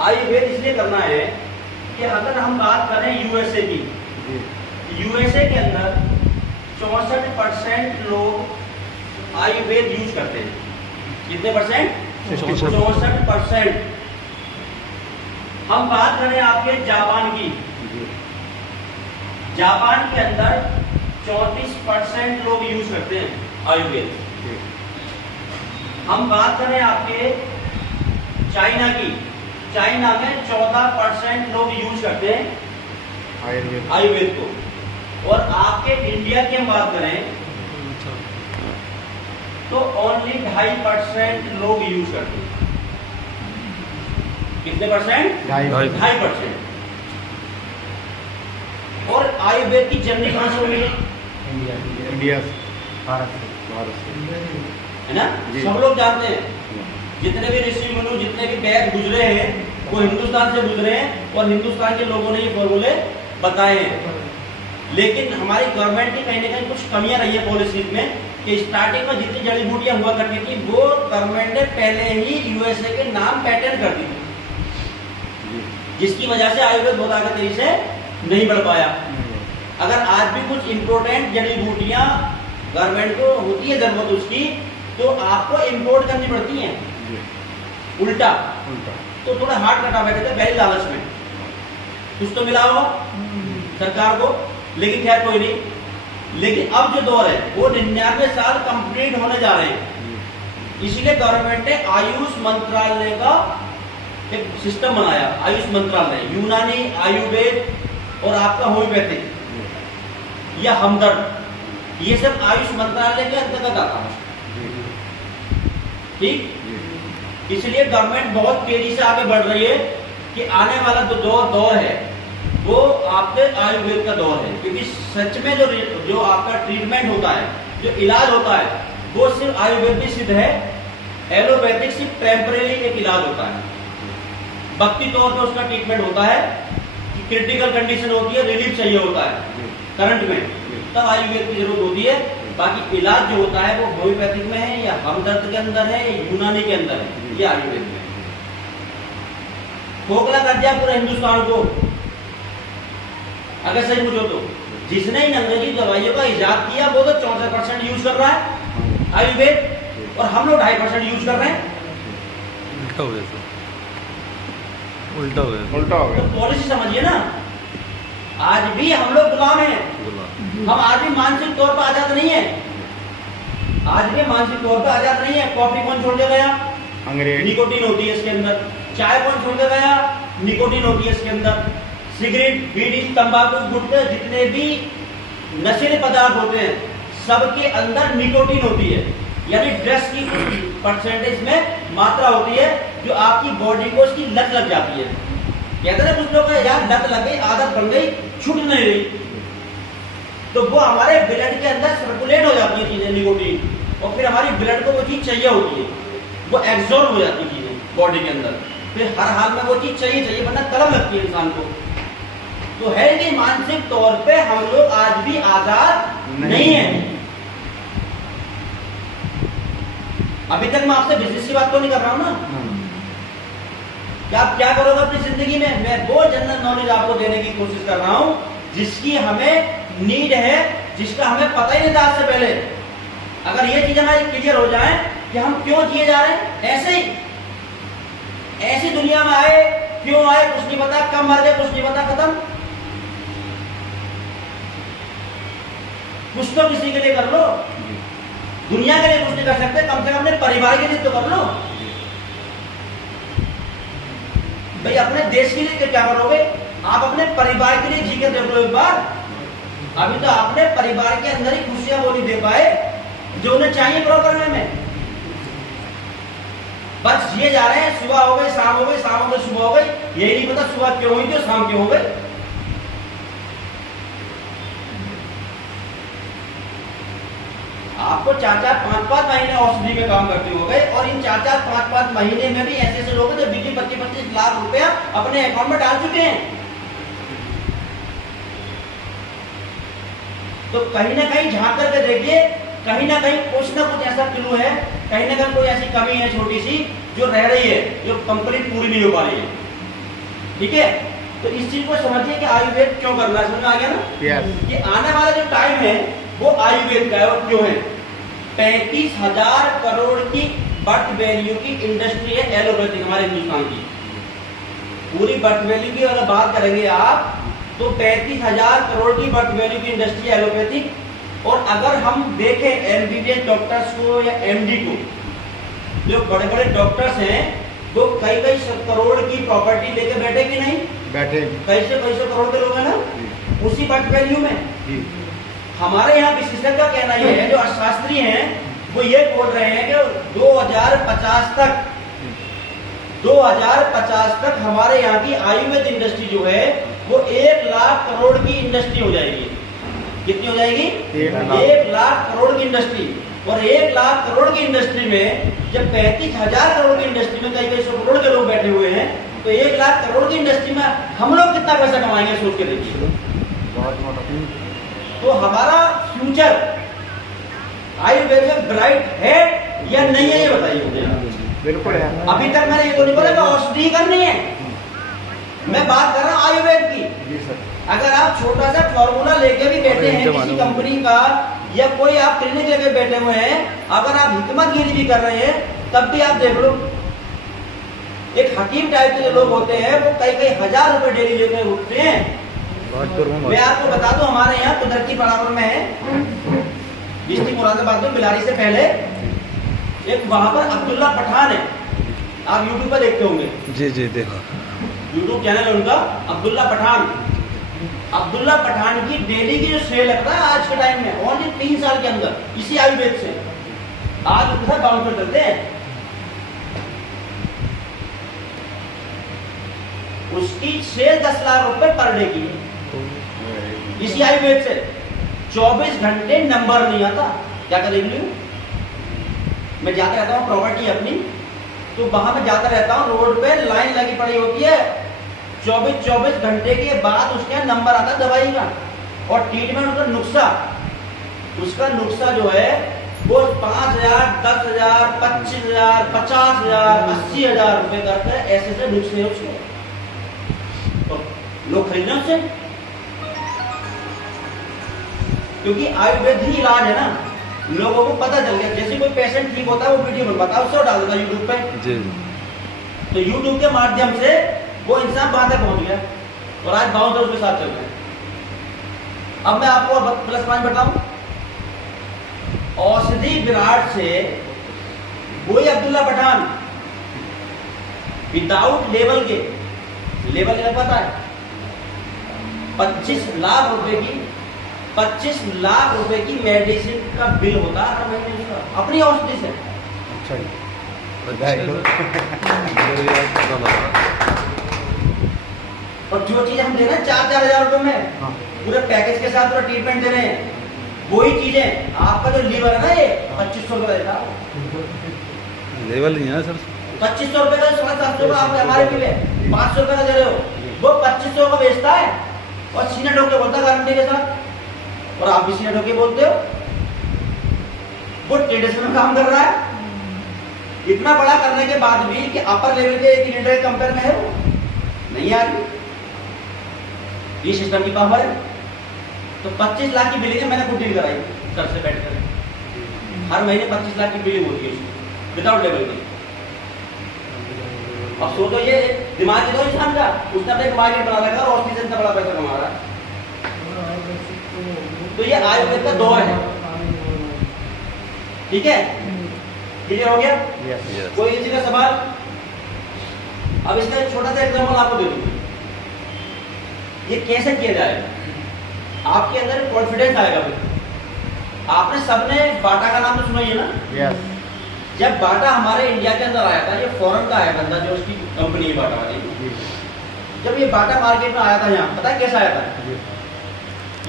आयुर्वेद इसलिए करना है कि अगर हम बात करें यूएसए की, यूएसए के अंदर 64% लोग आयुर्वेद यूज करते हैं। कितने परसेंट? 64%। हम बात करें आपके जापान की, जापान के अंदर 34% लोग यूज करते हैं आयुर्वेद। हम बात करें आपके चाइना की, चाइना में 14% लोग यूज करते हैं आयुर्वेद को। और आपके इंडिया की हम बात करें तो ओनली 2.5% लोग यूज करते हैं। कितने परसेंट? 2.5%। और आयुर्वेद की जर्नी कहां से हुई है? इंडिया, भारत है ना? सब लोग जानते हैं, जितने भी ऋषि मुनि, जितने भी वैद गुजरे हैं वो हिंदुस्तान से गुजरे हैं और हिंदुस्तान के लोगों ने ये फॉर्मूले बताए हैं। लेकिन हमारी गवर्नमेंट की कहीं ना कहीं कुछ कमियां रही है पॉलिसी में कि स्टार्टिंग में जितनी जड़ी बूटियां हुआ करती थी वो गवर्नमेंट ने पहले ही यूएसए के नाम पैटर्न कर दी थी, जिसकी वजह से आयुर्वेद बहुत आगे तेजी से नहीं बढ़ पाया। अगर आज भी कुछ इंपोर्टेंट जड़ी बूटियां गवर्नमेंट को होती है जरूरत उसकी, तो आपको इंपोर्ट करनी पड़ती है उल्टा। तो थोड़ा हार्ड कटा बैठे थे पहले लालच में, कुछ तो मिला होगा सरकार को, लेकिन खैर कोई नहीं। लेकिन अब जो दौर है वो 99 साल कंप्लीट होने जा रहे हैं, इसलिए गवर्नमेंट ने आयुष मंत्रालय का एक सिस्टम बनाया। आयुष मंत्रालय, यूनानी, आयुर्वेद और आपका होम्योपैथिक या हमदर्द, ये सब आयुष मंत्रालय के अंतर्गत आता है। ठीक, इसलिए गवर्नमेंट बहुत तेजी से आगे बढ़ रही है कि आने वाला जो दौर है वो आपके आयुर्वेद का दौर है। क्योंकि सच में जो आपका ट्रीटमेंट होता है, जो इलाज होता है, वो सिर्फ आयुर्वेद में सिद्ध है। एलोपैथिक सिर्फ टेम्परेरी एक इलाज होता है, वक्ती तौर पर उसका ट्रीटमेंट होता है कि क्रिटिकल कंडीशन होती है, रिलीफ चाहिए होता है करंट में, तब आयुर्वेद की जरूरत होती है। बाकी इलाज जो होता है वो होम्योपैथिक में है या हमदर्द के अंदर है या यूनानी के अंदर है, ये आयुर्वेद में है। खोखला कर दिया पूरा हिंदुस्तान को, अगर सही पूछो तो। जिसने इन अंग्रेजी दवाइयों का इजाद किया वो तो 64% यूज कर रहा है आयुर्वेद, और हम लोग 2.5% यूज कर रहे हैं। उल्टा हो गया। तो पॉलिसी समझिए ना, आज भी हम लोग गुलाम हैं। हम आज भी मानसिक तौर पर आजाद नहीं है, आज भी मानसिक तौर पर आजाद नहीं है। कॉफी कौन छोड़ के गया? अंग्रेज। निकोटीन होती है इसके अंदर। चाय कौन छोड़ के गया? निकोटीन होती है इसके अंदर। सिगरेट, बीड़ी, तंबाकू, गुटखा, जितने भी नशीले पदार्थ होते हैं सबके अंदर निकोटीन होती है, यानी ड्रग्स की परसेंटेज में मात्रा होती है जो आपकी बॉडी को उसकी लत लग जाती है। कहते हैं कुछ लोग यार लत लग गई, आदत बन गई, छूट नहीं रही, तो वो हमारे ब्लड के अंदर सर्कुलेट हो जाती है चीजें, निकोटीन, और फिर हमारी ब्लड को वो चीज चाहिए होती है, वो एब्जॉर्ब हो जाती है चीजें बॉडी के अंदर, फिर हर हाल में वो चीज चाहिए, वरना तलब लगती है इंसान को। तो है कि मानसिक तौर पे हम लोग आज भी आजाद नहीं है। अभी तक मैं आपसे बिजनेस की बात तो नहीं कर रहा हूं ना, कि आप क्या करोगे अपनी जिंदगी में। मैं वो जनरल नॉलेज आपको देने की कोशिश कर रहा हूं जिसकी हमें नीड है, जिसका हमें पता ही नहीं था आज से पहले। अगर ये चीज हमारी क्लियर हो जाए कि हम क्यों जिए जा रहे हैं, ऐसे ही ऐसी दुनिया में आए, क्यों आए कुछ नहीं पता, कब मर गए कुछ नहीं पता, खत्म। कुछ तो किसी के लिए कर लो, दुनिया के लिए कुछ नहीं कर सकते, कम से कम अपने परिवार के लिए तो कर लो भाई। अपने देश के लिए क्या करोगे? आप अपने परिवार के लिए जी के देख लो एक बार। अभी तो आपने परिवार के अंदर ही खुशियां वो नहीं दे पाए जो उन्हें चाहिए प्रो करने में। बस जिए जा रहे हैं, सुबह हो गई, शाम हो गई, शाम हो गई, सुबह हो गई, यही नहीं पता सुबह क्यों हुई थी और शाम क्यों हो गई। आपको 4-4, 5-5 महीने औषधि में काम करते हो गए, और इन 4-4, 5-5 महीने में भी ऐसे ऐसे लोग हैं जो 20-25 लाख रुपया अपने अकाउंट में डाल चुके हैं। तो कहीं ना कहीं झांक करके देखिए, कहीं ना कहीं कुछ ना कुछ ऐसा क्लू है, कहीं ना कहीं कोई ऐसी कमी है छोटी सी जो रह रही है, जो कंप्लीट पूरी नहीं हो पा रही है। ठीक है, तो इस चीज को समझिए कि आयुर्वेद क्यों करना है, समझ में आ गया ना। यस। कि आने वाला जो टाइम है वो आयुर्वेद का है। और क्यों है? 35,000 करोड़ की बर्थ वैल्यू की इंडस्ट्री है एलोपैथिक हमारे हिंदुस्तान की। पूरी बर्थ वैल्यू की अगर बात करेंगे आप तो 35,000 करोड़ की बर्थ वैल्यू की इंडस्ट्री एलोपैथिक। और अगर हम देखें एमबीबीएस डॉक्टर्स को या एमडी को, जो बड़े बड़े डॉक्टर्स हैं वो कई कई करोड़ की प्रॉपर्टी लेके बैठे कि नहीं बैठे। कैसे करोड़ के लोग हैं ना, उसी बर्थ वैल्यू में। जी। हमारे यहाँ विशेषज्ञ का कहना यह है, जो अर्थशास्त्री हैं वो ये बोल रहे हैं कि 2050 तक हमारे यहाँ की आयुर्वेद इंडस्ट्री जो है वो 1 लाख करोड़ की इंडस्ट्री हो जाएगी। कितनी हो जाएगी? 1 लाख करोड़ की इंडस्ट्री। और 1 लाख करोड़ की इंडस्ट्री में जब 35,000 करोड़ की इंडस्ट्री में कई सौ करोड़ के लोग बैठे हुए हैं, तो 1 लाख करोड़ की इंडस्ट्री में हम लोग कितना पैसा कमाएंगे, सोच के देखिए। तो हमारा फ्यूचर आयुर्वेद में ब्राइट है या नहीं है, ये बताइए मुझे। बिल्कुल है। अभी तक मैंने ये तो नहीं बोला कि औषधि करनी है, मैं बात कर रहा हूँ आयुर्वेद की। जी सर। अगर आप छोटा सा फॉर्मूला लेके भी बैठे हैं किसी कंपनी का, या कोई आप क्लिनिक लेके बैठे हुए हैं, अगर आप हिकमतगिरी भी कर रहे हैं, तब भी आप देख लो एक हकीम टाइप के जो लोग होते हैं वो कई हजार रुपए डेली लेके उठते हैं। मैं आपको बता दूं, हमारे यहाँ कुदरती बराबर में है, डिस्ट्रिक्ट मुरादाबाद में बिलारी से पहले एक वहां पर अब्दुल्ला पठान है, आप यूट्यूब पर देखते होंगे। जी जी देखो, यूट्यूब चैनल है उनका, अब्दुल्ला पठान। अब्दुल्ला पठान की डेली की जो सेल है आज के टाइम में, ओनली 3 साल के अंदर इसी आयुर्वेद से आज उधर बाउंसर चलते हैं। उसकी सेल 10 लाख रुपए पर डे की है इसी आयुर्वेद से। 24 घंटे नंबर नहीं आता, क्या कर देख लियो। मैं जाता रहता हूँ प्रॉपर्टी अपनी, तो वहां मैं जाता रहता हूँ, रोड पे लाइन लगी पड़ी होती है, 24 घंटे के बाद उसके यहाँ नंबर आता है दवाई का। और ट्रीटमेंट उसका नुस्खा जो है वो 5,000, 10,000, 25,000, 50,000, 80,000 रुपए करके ऐसे नुस्खे है उसके। तो लोग खरीदना उससे, क्योंकि आयुर्वेद ही इलाज है ना। लोगों को पता चल गया, जैसे कोई पेशेंट ठीक होता है वो वीडियो बनवाता है, उससे डाल देता यूट्यूब पे। जी। तो यूट्यूब के माध्यम से वो इंसान वहां तक पहुंच गया और आज बाउंसर उसके साथ चल रहे हैं। अब मैं आपको प्लस पॉइंट बताऊं, औषधि विराट से वही अब्दुल्ला पठान विदाउट लेवल के, लेवल क्या पता है, 25 लाख रुपए की मेडिसिन का बिल होता है हर महीने का, अपनी औषधि से। अच्छा जी। और जो चीज हम दे रहे हैं 4-4 हजार रुपए में, हाँ। पूरे पैकेज के साथ पूरा ट्रीटमेंट दे रहे हैं, वही चीजें आपका जो लीवर है ना ये 2500 रुपए देता है। लेवल नहीं है सर, 2500 रुपए का 750 का आप हमारे लिए 500 रुपए का दे रहे हो, वो 2500 का बेचता है और सीने ठोक के बोलता है गारंटी के साथ, और आप भी सीने ठोक के बोलते हो। वो ट्रेडिशनल काम कर रहा है, इतना बड़ा करने के बाद भी कि अपर लेवल के एक लीडर कंपेयर में है वो नहीं आ रही। ये सिस्टम की पावर है। तो 25 लाख की बिलिंग मैंने खुद डील कराई सर से बैठ कर, हर महीने 25 लाख की बिलिंग होती है उसकी विदाउट लेवल की। अब सोचो ये दिमाग तो इंसान का, उसने अपने मार्केट बना रखा और ऑक्सीजन से बड़ा पैसा कमा रहा है। तो ये आयुर्वेद का दौर है, ठीक है, क्लियर हो गया। यस। कोई किसी का सवाल? अब इसका एक छोटा सा एग्जाम्पल आपको दे दूं, ये कैसे किया जाएगा। आपके अंदर कॉन्फिडेंस आएगा फिर। आपने सबने बाटा का नाम तो सुना ही है ना। यस। जब बाटा हमारे इंडिया के अंदर आया था, ये फॉरेन का आया बंदा जो उसकी कंपनी है बाटा वाली, जब ये बाटा मार्केट में आया था यहाँ, पता है कैसा आया था?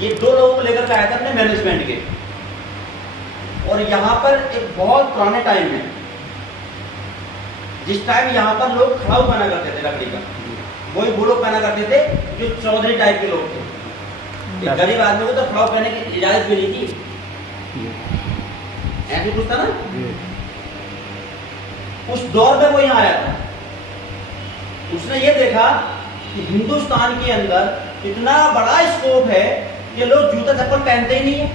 ये 2 लोगों को लेकर के आया था अपने मैनेजमेंट के, और यहाँ पर एक बहुत पुराने टाइम में, जिस टाइम यहाँ पर लोग खड़ाऊ पहना करते थे लकड़ी का, वही वो लोग पहना करते थे जो चौधरी टाइप के लोग थे। एक गरीब आदमी को तो खड़ाऊ पहनने की इजाजत भी नहीं थी, ऐसे कुछ था ना। उस दौर में वो यहाँ आया था, उसने ये देखा कि हिंदुस्तान के अंदर इतना बड़ा स्कोप है कि लोग जूता चप्पल पहनते ही नहीं है।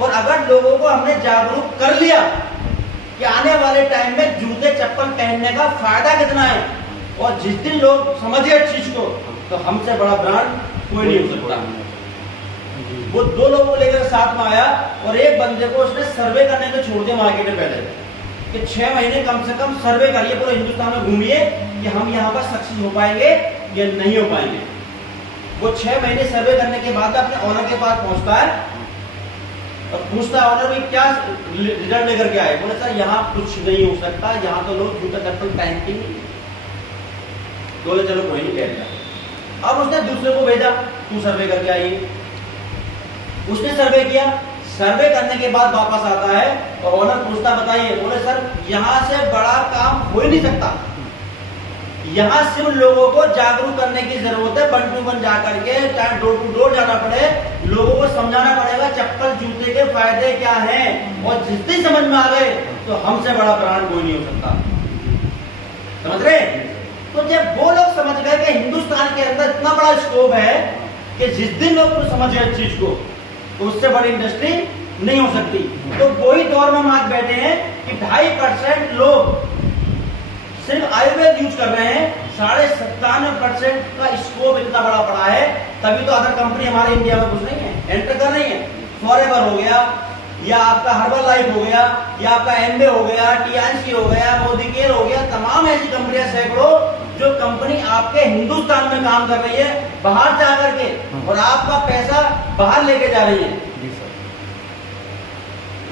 और अगर लोगों को हमने जागरूक कर लिया कि आने वाले टाइम में जूते चप्पल पहनने का फायदा कितना है, और जिस दिन लोग समझे इस चीज को, तो हमसे बड़ा ब्रांड कोई नहीं हो सकता। वो दो लोगों को लेकर साथ में आया और एक बंदे को उसने सर्वे करने को छोड़ दिया मार्केट में पहले कि 6 महीने कम से कम सर्वे करिए, पूरे हिंदुस्तान में घूमिए कि हम यहाँ पर सक्सेस हो पाएंगे या नहीं हो पाएंगे। वो 6 महीने सर्वे करने के बाद अपने ऑनर के पास पहुंचता है और पूछता है ऑनर भाई क्या रिजल्ट लेकर के आए। बोले सर यहाँ कुछ नहीं हो सकता, यहाँ तो लोग जूता चप्पल पहनते नहीं। बोले चलो कोई नहीं पहन गया। अब उसने दूसरे को भेजा, तू सर्वे करके आइए। उसने सर्वे किया, सर्वे करने के बाद वापस आता है और ऑनर पूछता बताइए। बोले सर यहाँ से बड़ा काम हो ही नहीं सकता, यहाँ सिर्फ लोगों को जागरूक करने की जरूरत है। 1 to 1 जाकर के, चाहे डोर टू डोर जाना पड़े, लोगों को समझाना पड़ेगा चप्पल जूते के फायदे क्या हैं। और जिस दिन समझ में आ गए तो हमसे बड़ा ब्रांड कोई नहीं हो सकता। समझ रहे? तो जब वो लोग समझ गए कि हिंदुस्तान के अंदर इतना बड़ा स्कोप है कि जिस दिन लोग समझ गए इस चीज को, तो उससे बड़ी इंडस्ट्री नहीं हो सकती। तो वही दौर में हम आज बैठे हैं कि 2.5% लोग सिर्फ आयुर्वेद यूज कर रहे हैं, 97.5% का स्कोप इतना बड़ा पड़ा है। तभी तो अदर कंपनी हमारे इंडिया में कुछ नहीं है, एंटर कर रही है। फॉरएवर हो गया, या आपका हर्बल लाइफ हो गया, या आपका एम्बे हो गया, टीएनसी हो गया, मोदी केयर हो गया, तमाम ऐसी कंपनियां सैकड़ों जो कंपनी आपके हिंदुस्तान में काम कर रही है बाहर से आकर के, और आपका पैसा बाहर लेके जा रही है।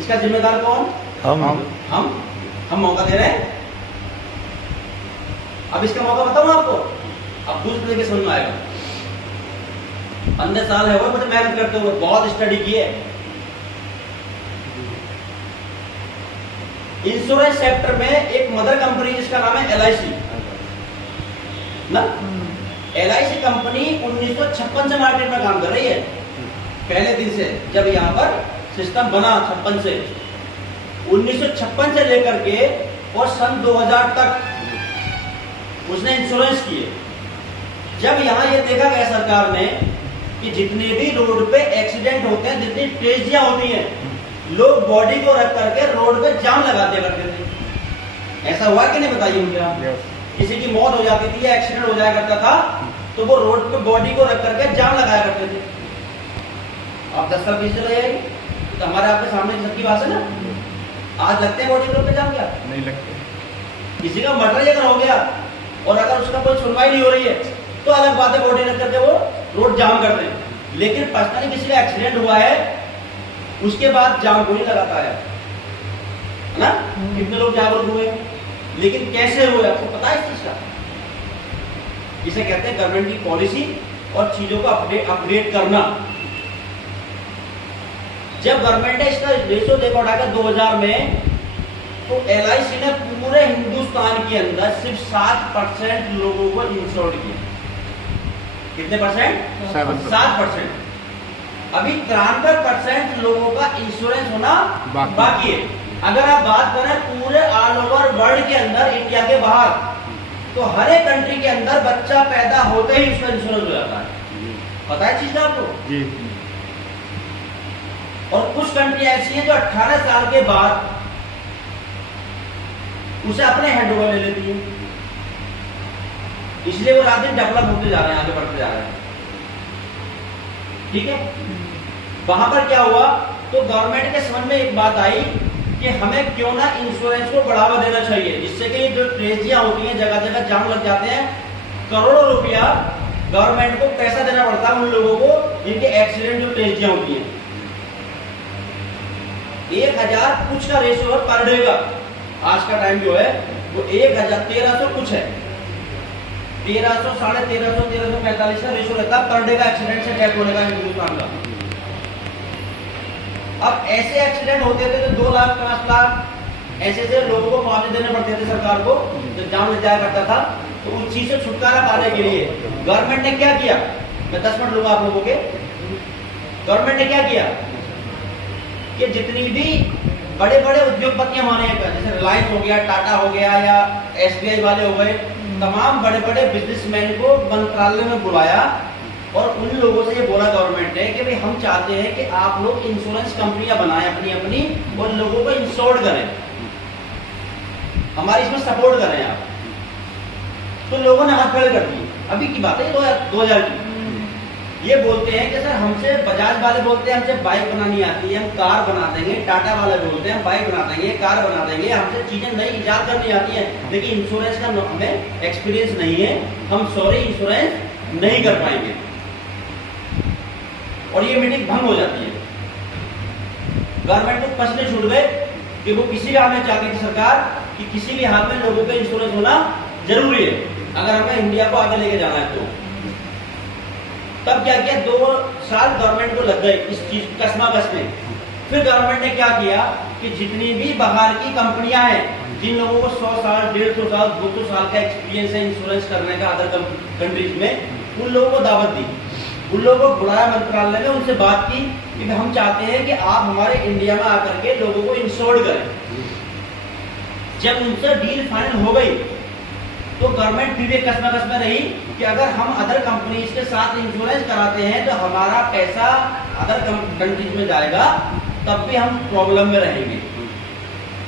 इसका जिम्मेदार कौन? हम मौका दे रहे हैं। अब इसका मौका बताऊं आपको, अब दूसरे तरीके समझ में आएगा। 15 साल है वो मुझे मेहनत करते हुए, बहुत स्टडी की है। इंश्योरेंस सेक्टर में एक मदर कंपनी जिसका नाम है LIC ना, LIC कंपनी 1956 से मार्केट में काम कर रही है, पहले दिन से, जब यहाँ पर सिस्टम बना 56 से। 1956 से लेकर के और सन 2000 तक उसने इंश्योरेंस किए। जब यहाँ ये देखा गया सरकार ने कि जितने भी रोड पे एक्सीडेंट होते हैं, जितनी ट्रेजियां होती हैं, लोग बॉडी को रख करके रोड पे जाम लगाते करते थे। ऐसा हुआ कि नहीं बताइए मुझे आप? किसी की मौत हो जाती थी या एक्सीडेंट हो जाया करता था, तो वो रोड पे बॉडी को रख करके जाम लगाया करते थे। आप 10 साल पीछे चले जाइए तो हमारे आपके सामने सबकी बात है ना, आज लगते हैं बॉडी रोड पे जाम? क्या नहीं लगते। किसी का मर्डर अगर हो गया और अगर उसका कोई सुनवाई नहीं हो रही है तो अलग बात है, बॉडी रख करके वो रोड जाम कर दें। लेकिन पर्सनली किसी का एक्सीडेंट हुआ है, उसके बाद जाम को नहीं लगाता है ना। कितने लोग जागरूक हुए, लेकिन कैसे हुए आपको पता है इस चीज का? इसे कहते हैं गवर्नमेंट की पॉलिसी और चीजों को अपडेट करना। जब गवर्नमेंट ने इसका रेशो देखा उठाकर 2000 में, तो LIC ने पूरे हिंदुस्तान के अंदर सिर्फ 7% लोगों को इंश्योर्ड किया। कितने परसेंट? 7%। अभी 93% लोगों का इंश्योरेंस होना बाकी है। अगर आप बात करें पूरे ऑल ओवर वर्ल्ड के अंदर, इंडिया के बाहर, तो हर एक कंट्री के अंदर बच्चा पैदा होते ही उसका इंश्योरेंस हो जाता है। पता है चीज आपको? जी। और कुछ कंट्री ऐसी हैं जो 18 साल के बाद उसे अपने हैंड ओवर ले लेती है, इसलिए वो रात दिन डेवलप होते जा रहे हैं, आगे बढ़ते जा रहे हैं। ठीक है? वहां पर क्या हुआ, तो गवर्नमेंट के समझ में एक बात आई कि हमें क्यों ना इंश्योरेंस को बढ़ावा देना चाहिए, जिससे कि जो ट्रेजियां होती हैं, जगह जगह जाम लग जाते हैं, करोड़ों रुपया गवर्नमेंट को पैसा देना पड़ता है उन लोगों को जिनके एक्सीडेंट जो ट्रेजियां होती हैं। 1000 कुछ का रेशियो है पर डे का, आज का टाइम जो है वो 1300 कुछ है, 1300, 1350, 1345 का रेशियो रहता है पर डे का एक्सीडेंट से डेथ होने का हिंदुस्तान का। अब ऐसे एक्सीडेंट होते थे तो 2 लाख 5 लाख ऐसे से लोगों को मुआवजे देने पड़ते थे सरकार को, जब जाम लग जाया करता था। तो उस चीज से छुटकारा पाने के लिए गवर्नमेंट ने क्या किया, मैं 10 मिनट लूंगा आप लोगों के। गवर्नमेंट ने क्या किया कि जितनी भी बड़े बड़े उद्योगपति हमारे यहाँ, जैसे रिलायंस हो गया, टाटा हो गया, या SBI वाले हो गए, तमाम बड़े बड़े बिजनेसमैन को मंत्रालय में बुलाया और उन लोगों से ये बोला गवर्नमेंट ने कि भाई हम चाहते हैं कि आप लोग इंश्योरेंस कंपनियां बनाएं अपनी अपनी और लोगों को इंश्योर्ड करें, हमारी इसमें सपोर्ट करें आप। तो लोगों ने हाथ खड़े कर दिए। अभी की बात है 2000 की। ये बोलते हैं कि सर हमसे बजाज वाले बोलते हैं हमसे बाइक बनानी आती है, हम कार बना देंगे। टाटा वाले बोलते हैं हम बाइक बना देंगे, कार बना देंगे, हमसे चीजें नई इजाद करनी आती है, लेकिन इंश्योरेंस का हमें एक्सपीरियंस नहीं है, हम सॉरी इंश्योरेंस नहीं कर पाएंगे। और ये मीटिंग भंग हो जाती है। गवर्नमेंट को फंसने छूट गए कि वो किसी भी हाल में चाहती थी सरकार कि किसी भी हाल में लोगों का इंश्योरेंस होना जरूरी है अगर हमें इंडिया को आगे लेके जाना है। तो तब क्या किया, 2 साल गवर्नमेंट को लग गए इस चीज कसमाकस में। फिर गवर्नमेंट ने क्या किया कि जितनी भी बाहर की कंपनियां हैं, जिन लोगों को 100 साल 150 साल 200 साल का एक्सपीरियंस है इंश्योरेंस करने का अदर कंट्रीज में, उन लोगों को दावत दी, उन लोगों को बुलाया मंत्रालय में, उनसे बात की कि हम चाहते हैं कि आप हमारे इंडिया में आकर के लोगों को इंश्योर्ड करें। जब उनसे डील फाइनल हो गई तो गवर्नमेंट फिर भी कसमकस में रही कि अगर हम अदर कंपनीज के साथ इंश्योरेंस कराते हैं तो हमारा पैसा अदर कंट्रीज में जाएगा, तब भी हम प्रॉब्लम में रहेंगे,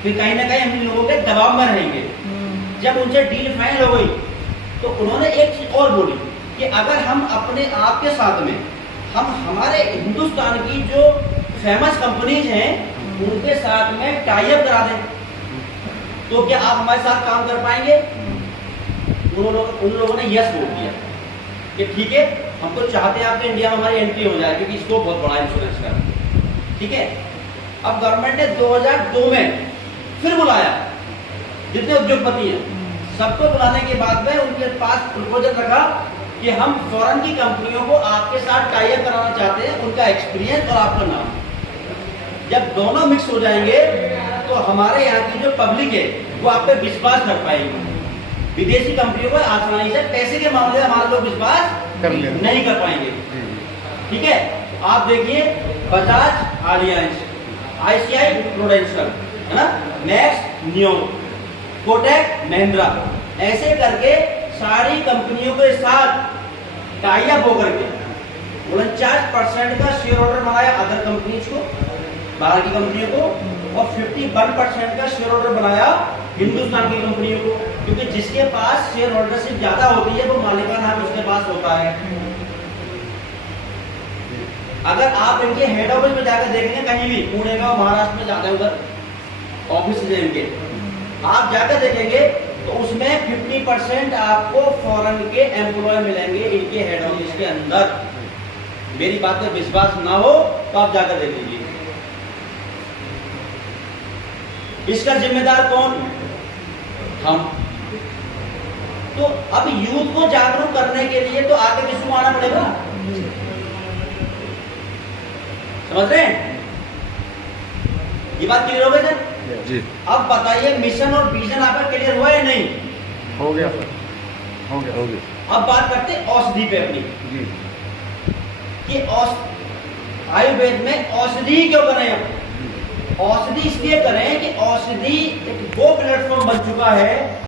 फिर कहीं ना कहीं हम इन लोगों के दबाव में रहेंगे। जब उनसे डील फाइनल हो गई तो उन्होंने एक चीज और बोली कि अगर हम अपने आप के साथ में हम हमारे हिंदुस्तान की जो फेमस कंपनीज हैं उनके साथ में टाई अप करा दें तो क्या आप हमारे साथ काम कर पाएंगे? उन लोगों ने यस बोल दिया कि ठीक है, हम तो चाहते हैं आपके इंडिया में हमारी एंट्री हो जाए क्योंकि इसको बहुत बड़ा इंश्योरेंस का। ठीक है, अब गवर्नमेंट ने 2002 में फिर बुलाया जितने उद्योगपति हैं, सबको बुलाने के बाद में उनके पास प्रपोजल रखा कि हम फॉरेन की कंपनियों को आपके साथ टाई अप कराना चाहते हैं, उनका एक्सपीरियंस और आपका नाम। जब दोनों मिक्स हो जाएंगे तो हमारे यहाँ की जो पब्लिक है वो आप पे विश्वास कर पाएगी। विदेशी कंपनियों को आसानी से पैसे के मामले में हमारे लोग विश्वास नहीं कर पाएंगे। ठीक है, आप देखिए बजाज आलियांज, आईसीआई प्रूडेंशियल, है ना, मैक्स नियो, कोटक महिंद्रा, ऐसे करके सारी कंपनियों के साथ टाई अप होकर के 49% का शेयर होल्डर बनाया अदर कंपनीज को, बाहर की कंपनियों को, और 51% का शेयर होल्डर बनाया हिंदुस्तान की कंपनियों को, क्योंकि जिसके पास शेयर होल्डरशिप ज्यादा होती है वो मालिकाना हक उसके पास होता है। अगर आप इनके हेड ऑफिस में जाकर देखेंगे कहीं भी, पुणे में और महाराष्ट्र में जाते हैं उधर ऑफिस है इनके, आप जाकर देखेंगे तो उसमें 50% आपको फॉरेन के एम्प्लॉय मिलेंगे इनके हेड ऑफिस के अंदर। मेरी बात पर विश्वास ना हो तो आप जाकर देख लीजिए। इसका जिम्मेदार कौन? हम। तो अब यूथ को जागरूक करने के लिए तो आगे किसको आना पड़ेगा? समझ रहे हैं? ये बात क्लियर हो गई सर जी। अब बताइए मिशन और विजन आपका क्लियर हुआ या नहीं? हो गया सर, हो गया। अब बात करते हैं औषधि पे अपनी जी। कि आयुर्वेद में औषधि क्यों करें? हम औषधि इसलिए करें कि औषधि एक वो प्लेटफॉर्म बन चुका है